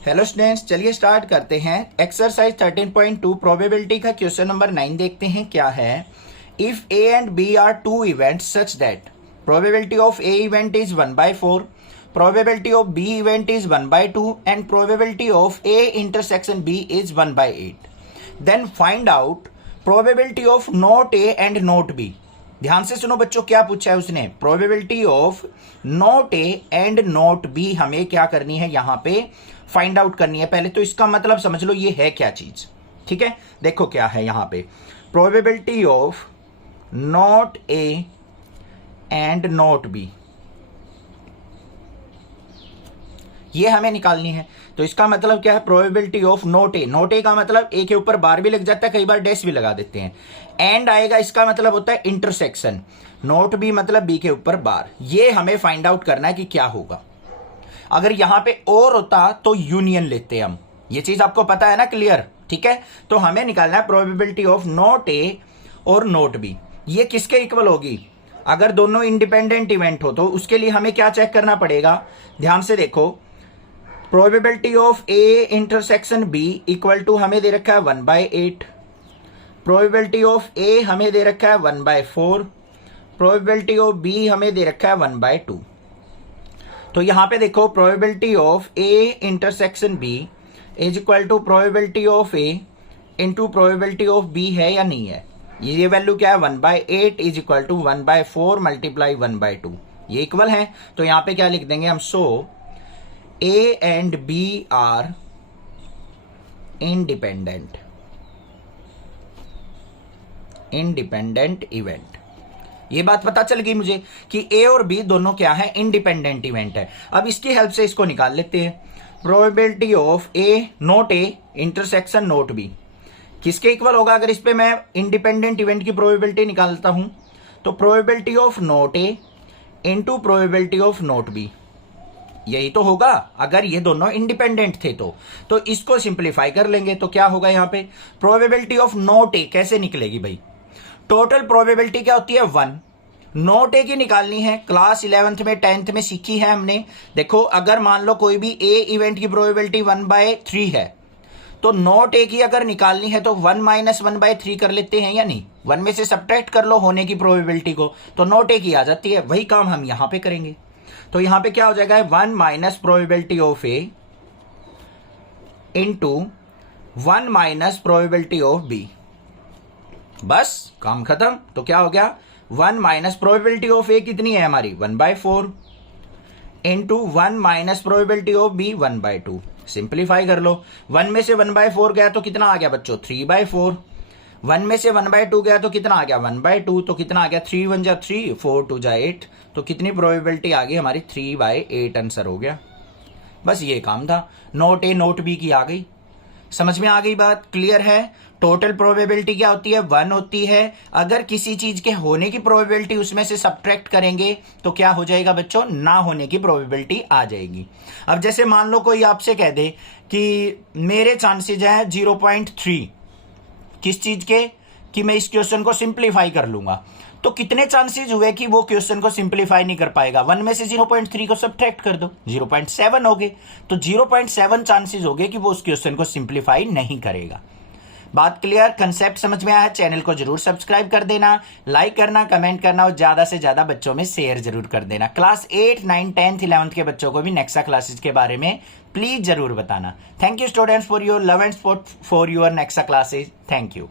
Hello students, चलिए start करते हैं। एक्सरसाइज 13.2 प्रोबेबिलिटी का क्वेश्चन नंबर 9 देखते हैं क्या है। If A and B are two events such that probability of A event is 1/4, probability of B event is 1/2 and probability of A intersection B is 1/8, then find out probability of not A and not B. ध्यान से सुनो बच्चों, क्या पूछा है उसने। Probability of not A and not B हमें क्या करनी है, यहां पे फाइंड आउट करनी है। पहले तो इसका मतलब समझ लो ये है क्या चीज, ठीक है। देखो क्या है यहां पे, probability of not A and not B, ये हमें निकालनी है। तो इसका मतलब क्या है, probability of not A. Not A का मतलब ए के ऊपर बार भी लग जाता है, कई बार डैश भी लगा देते हैं। एंड आएगा, इसका मतलब होता है इंटरसेक्शन। नोट बी मतलब बी के ऊपर बार। ये हमें फाइंड आउट करना है कि क्या होगा। अगर यहां पे और होता तो यूनियन लेते हम, ये चीज आपको पता है ना, क्लियर, ठीक है। तो हमें निकालना है प्रोबेबिलिटी ऑफ नोट ए और नोट बी, ये किसके इक्वल होगी। अगर दोनों इंडिपेंडेंट इवेंट हो तो उसके लिए हमें क्या चेक करना पड़ेगा, ध्यान से देखो। Probability of A intersection B equal to हमें दे रखा है 1/8, प्रोबेबिलिटी ऑफ ए हमें दे रखा है 1/4, प्रोबेबिलिटी ऑफ बी हमें दे रखा है 1/2। तो यहां पे देखो, probability of A intersection B is equal to probability of A into probability of B है या नहीं है। ये वैल्यू क्या है, 1/8 इज इक्वल टू 1/4 मल्टीप्लाई 1/2, ये इक्वल है। तो यहां पे क्या लिख देंगे हम, so A and B are independent event. ये बात पता चल गई मुझे कि ए और बी दोनों क्या है, इंडिपेंडेंट इवेंट है। अब इसकी हेल्प से इसको निकाल लेते हैं। Probability of A not A intersection not B किसके इक्वल होगा। अगर इस पे मैं इंडिपेंडेंट इवेंट की प्रोबेबिलिटी निकालता हूं तो probability of not A into probability of not B, यही तो होगा अगर ये दोनों इंडिपेंडेंट थे तो इसको सिंप्लीफाई कर लेंगे तो क्या होगा यहां पे, प्रोबेबिलिटी ऑफ नोट ए कैसे निकलेगी भाई। टोटल प्रोबेबिलिटी क्या होती है 1, नोट ए की निकालनी है। क्लास 11th में 10th में सीखी है हमने। देखो अगर मान लो कोई भी ए इवेंट की प्रोबेबिलिटी 1/3 है तो नोट ए की अगर निकालनी है तो 1 - 1/3 कर लेते हैं या नहीं। 1 में से सब्ट्रैक्ट कर लो होने की प्रोबेबिलिटी को, तो नोट ए की आ जाती है। वही काम हम यहां पे करेंगे। तो यहां पे क्या हो जाएगा, 1 minus probability of A into 1 minus probability of B, बस काम खत्म। तो क्या हो गया, 1 माइनस प्रोबेबिलिटी ऑफ ए कितनी है हमारी 1/4 into 1 minus probability of B 1/2। Simplify कर लो, 1 में से 1/4 गया तो कितना आ गया बच्चों 3/4, 1 में से 1/2 गया तो कितना आ गया 1/2, तो कितना आ गया 3 × 1 = 3, 4 × 2 = 8, तो कितनी प्रोबेबिलिटी आ गई हमारी 3/8 आंसर हो गया। बस ये काम था, नोट ए नोट बी की आ गई। समझ में आ गई बात, क्लियर है। टोटल प्रोबेबिलिटी क्या होती है, 1 होती है। अगर किसी चीज के होने की प्रोबेबिलिटी उसमें से सब्ट्रैक्ट करेंगे तो क्या हो जाएगा बच्चों, ना होने की प्रोबेबिलिटी आ जाएगी। अब जैसे मान लो कोई आपसे कह दे कि मेरे चांसेज हैं 0.3 किस चीज के, कि मैं इस क्वेश्चन को सिंप्लीफाई कर लूंगा, तो कितने चांसेस हुए कि वो क्वेश्चन को सिंप्लीफाई नहीं कर पाएगा। 1 में से 0.3 को सब्ट्रैक्ट कर दो, 0.7 हो गए, तो 0.7 चांसेस हो गए कि वो उस क्वेश्चन को सिंप्लीफाई नहीं करेगा। बात क्लियर, कंसेप्ट समझ में आया। चैनल को जरूर सब्सक्राइब कर देना, लाइक करना, कमेंट करना और ज्यादा से ज्यादा बच्चों में शेयर जरूर कर देना। क्लास 8, 9, 10th, 11th के बच्चों को भी नेक्सा क्लासेस के बारे में प्लीज जरूर बताना। Thank you students for your love and support for your Nexa classes. Thank you.